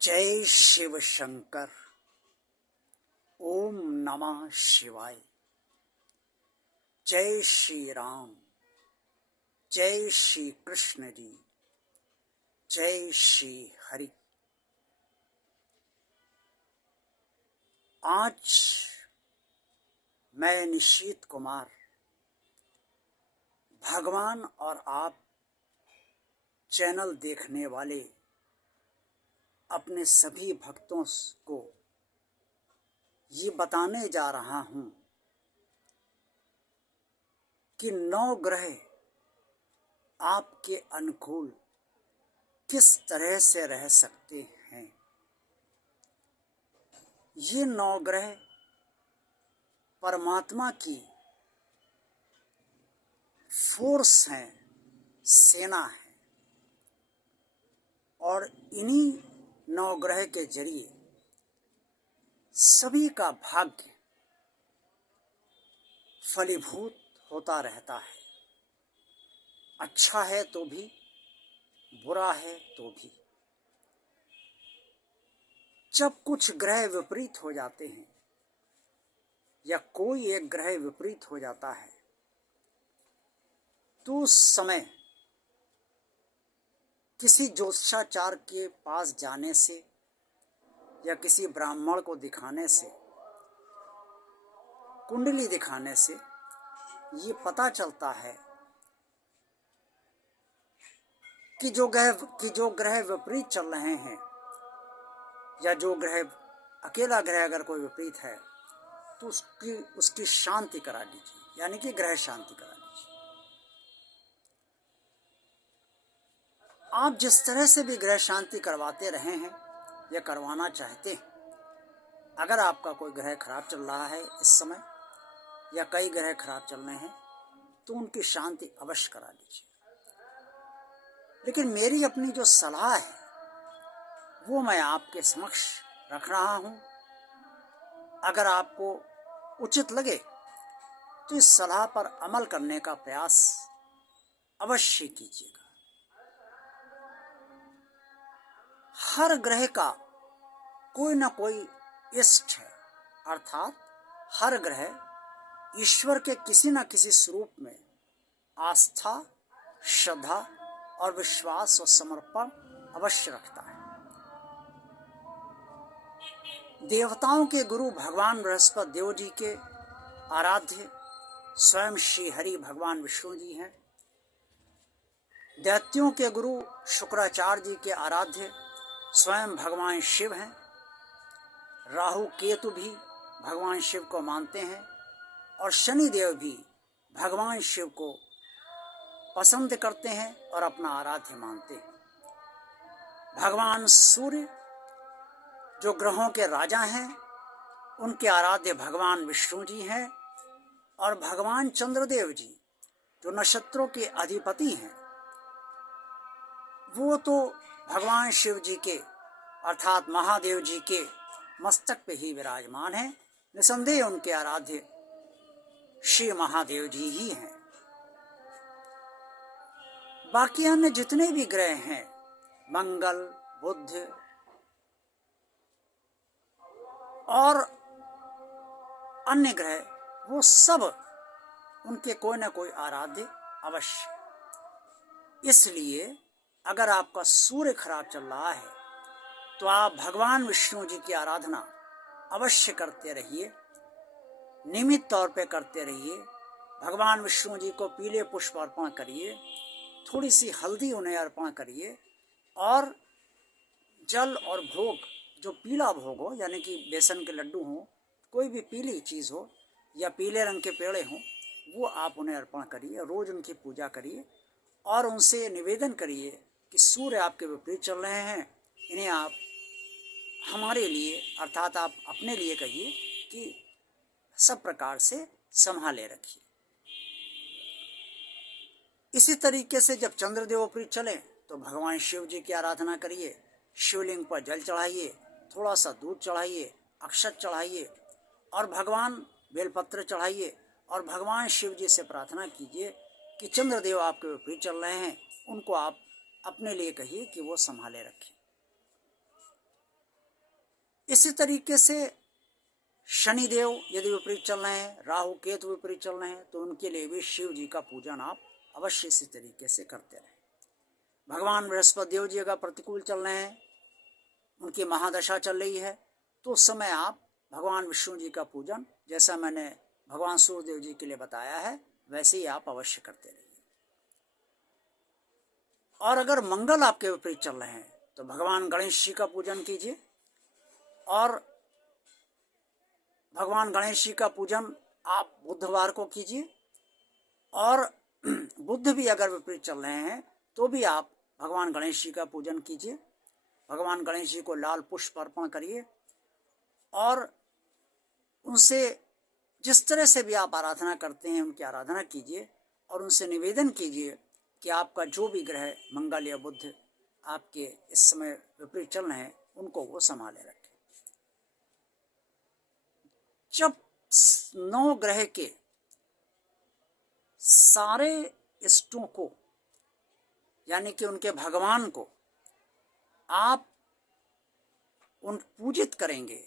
जय शिव शंकर। ओम नमः शिवाय। जय श्री राम। जय श्री कृष्ण जी। जय श्री हरि। आज मैं निशीत कुमार भगवान और आप चैनल देखने वाले अपने सभी भक्तों को ये बताने जा रहा हूं कि 9 ग्रह आपके अनुकूल किस तरह से रह सकते हैं। ये 9 ग्रह परमात्मा की फोर्स हैं, सेना है, और इन्हीं 9 ग्रह के जरिए सभी का भाग्य फलीभूत होता रहता है। अच्छा है तो भी, बुरा है तो भी। जब कुछ ग्रह विपरीत हो जाते हैं या कोई एक ग्रह विपरीत हो जाता है तो उस समय किसी ज्योतिषाचार्य के पास जाने से या किसी ब्राह्मण को दिखाने से, कुंडली दिखाने से ये पता चलता है कि जो ग्रह विपरीत चल रहे हैं या जो ग्रह अकेला ग्रह अगर कोई विपरीत है तो उसकी शांति करा दीजिए, यानी कि ग्रह शांति करा दीजिए। आप जिस तरह से भी ग्रह शांति करवाते रहे हैं या करवाना चाहते हैं, अगर आपका कोई ग्रह खराब चल रहा है इस समय या कई ग्रह खराब चल रहे हैं तो उनकी शांति अवश्य करा दीजिए। लेकिन मेरी अपनी जो सलाह है वो मैं आपके समक्ष रख रहा हूं। अगर आपको उचित लगे तो इस सलाह पर अमल करने का प्रयास अवश्य कीजिएगा। हर ग्रह का कोई ना कोई इष्ट है, अर्थात हर ग्रह ईश्वर के किसी न किसी स्वरूप में आस्था, श्रद्धा और विश्वास और समर्पण अवश्य रखता है। देवताओं के गुरु भगवान बृहस्पति देव जी के आराध्य स्वयं श्री हरि भगवान विष्णु जी हैं। दैत्यों के गुरु शुक्राचार्य जी के आराध्य स्वयं भगवान शिव हैं। राहु केतु भी भगवान शिव को मानते हैं और शनिदेव भी भगवान शिव को पसंद करते हैं और अपना आराध्य मानते हैं। भगवान सूर्य जो ग्रहों के राजा हैं, उनके आराध्य भगवान विष्णु जी हैं, और भगवान चंद्रदेव जी जो नक्षत्रों के अधिपति हैं वो तो भगवान शिव जी के अर्थात महादेव जी के मस्तक पे ही विराजमान हैं। निसंदेह उनके आराध्य श्री महादेव जी ही हैं। बाकी अन्य जितने भी ग्रह हैं, मंगल, बुध और अन्य ग्रह, वो सब उनके कोई ना कोई आराध्य अवश्य। इसलिए अगर आपका सूर्य खराब चल रहा है तो आप भगवान विष्णु जी की आराधना अवश्य करते रहिए, नियमित तौर पे करते रहिए। भगवान विष्णु जी को पीले पुष्प अर्पण करिए, थोड़ी सी हल्दी उन्हें अर्पण करिए, और जल और भोग, जो पीला भोग हो यानी कि बेसन के लड्डू हों, कोई भी पीली चीज़ हो या पीले रंग के पेड़े हों, वो आप उन्हें अर्पण करिए। रोज़ उनकी पूजा करिए और उनसे निवेदन करिए कि सूर्य आपके विपरीत चल रहे हैं, इन्हें आप हमारे लिए अर्थात आप अपने लिए कहिए कि सब प्रकार से संभाले रखिए। इसी तरीके से जब चंद्रदेव विपरीत चले तो भगवान शिव जी की आराधना करिए, शिवलिंग पर जल चढ़ाइए, थोड़ा सा दूध चढ़ाइए, अक्षत चढ़ाइए और भगवान बेलपत्र चढ़ाइए, और भगवान शिव जी से प्रार्थना कीजिए कि चंद्रदेव आपके विपरीत चल रहे हैं, उनको आप अपने लिए कहिए कि वो संभाले रखें। इसी तरीके से शनिदेव यदि विपरीत चल रहे हैं, राहु केतु विपरीत चल रहे हैं, तो उनके लिए भी शिव जी का पूजन आप अवश्य इसी तरीके से करते रहें। भगवान बृहस्पति देव जी अगर प्रतिकूल चल रहे हैं, उनकी महादशा चल रही है, तो उस समय आप भगवान विष्णु जी का पूजन जैसा मैंने भगवान सूर्यदेव जी के लिए बताया है वैसे ही आप अवश्य करते रहिए। और अगर मंगल आपके विपरीत चल रहे हैं तो भगवान गणेश जी का पूजन कीजिए। और भगवान गणेश जी का पूजन आप बुधवार को कीजिए। और बुध भी अगर विपरीत चल रहे हैं तो भी आप भगवान गणेश जी का पूजन कीजिए। भगवान गणेश जी को लाल पुष्प अर्पण करिए और उनसे जिस तरह से भी आप आराधना करते हैं उनकी आराधना कीजिए और उनसे निवेदन कीजिए कि आपका जो भी ग्रह मंगल या बुध आपके इस समय विपरीत चल रहे हैं उनको वो संभाले रखें। जब 9 ग्रह के सारे इष्टों को यानी कि उनके भगवान को आप उन पूजित करेंगे,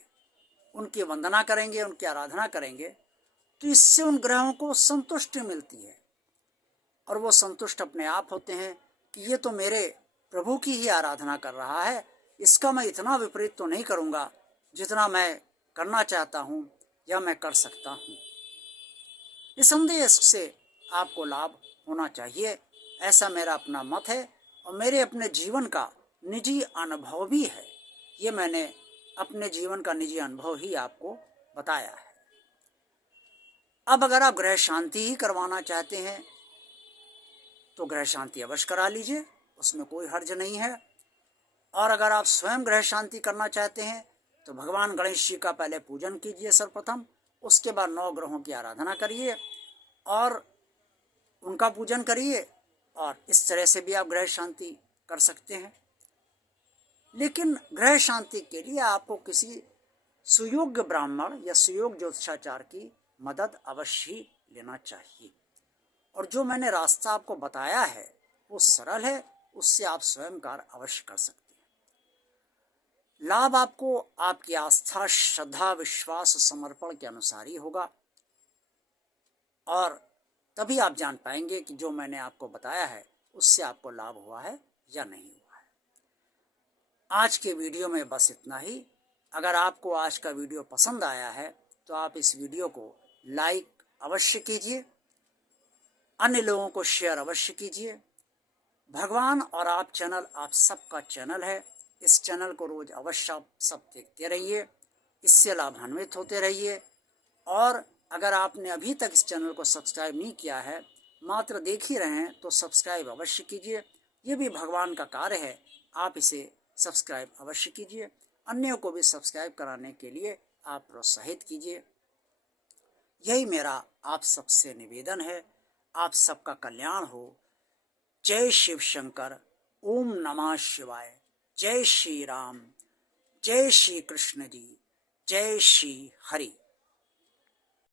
उनकी वंदना करेंगे, उनकी आराधना करेंगे, तो इससे उन ग्रहों को संतुष्टि मिलती है और वो संतुष्ट अपने आप होते हैं कि ये तो मेरे प्रभु की ही आराधना कर रहा है, इसका मैं इतना विपरीत तो नहीं करूँगा जितना मैं करना चाहता हूँ या मैं कर सकता हूँ। निसंदेह इससे आपको लाभ होना चाहिए, ऐसा मेरा अपना मत है और मेरे अपने जीवन का निजी अनुभव भी है। ये मैंने अपने जीवन का निजी अनुभव ही आपको बताया है। अब अगर आप ग्रह शांति ही करवाना चाहते हैं तो ग्रह शांति अवश्य करा लीजिए, उसमें कोई हर्ज नहीं है। और अगर आप स्वयं ग्रह शांति करना चाहते हैं तो भगवान गणेश जी का पहले पूजन कीजिए सर्वप्रथम, उसके बाद 9 ग्रहों की आराधना करिए और उनका पूजन करिए और इस तरह से भी आप ग्रह शांति कर सकते हैं। लेकिन ग्रह शांति के लिए आपको किसी सुयोग्य ब्राह्मण या सुयोग्य ज्योतिषाचार की मदद अवश्य लेना चाहिए। और जो मैंने रास्ता आपको बताया है वो सरल है, उससे आप स्वयं कार्य अवश्य कर सकते हैं। लाभ आपको आपकी आस्था, श्रद्धा, विश्वास, समर्पण के अनुसार ही होगा और तभी आप जान पाएंगे कि जो मैंने आपको बताया है उससे आपको लाभ हुआ है या नहीं हुआ है। आज के वीडियो में बस इतना ही। अगर आपको आज का वीडियो पसंद आया है तो आप इस वीडियो को लाइक अवश्य कीजिए, अन्य लोगों को शेयर अवश्य कीजिए। भगवान और आप चैनल आप सबका चैनल है, इस चैनल को रोज अवश्य आप सब देखते रहिए, इससे लाभान्वित होते रहिए। और अगर आपने अभी तक इस चैनल को सब्सक्राइब नहीं किया है, मात्र देख ही रहे हैं, तो सब्सक्राइब अवश्य कीजिए। ये भी भगवान का कार्य है, आप इसे सब्सक्राइब अवश्य कीजिए। अन्यों को भी सब्सक्राइब कराने के लिए आप प्रोत्साहित कीजिए। यही मेरा आप सबसे निवेदन है। आप सबका कल्याण हो। जय शिव शंकर। ओम नमः शिवाय। जय श्री राम। जय श्री कृष्ण जी। जय श्री हरि।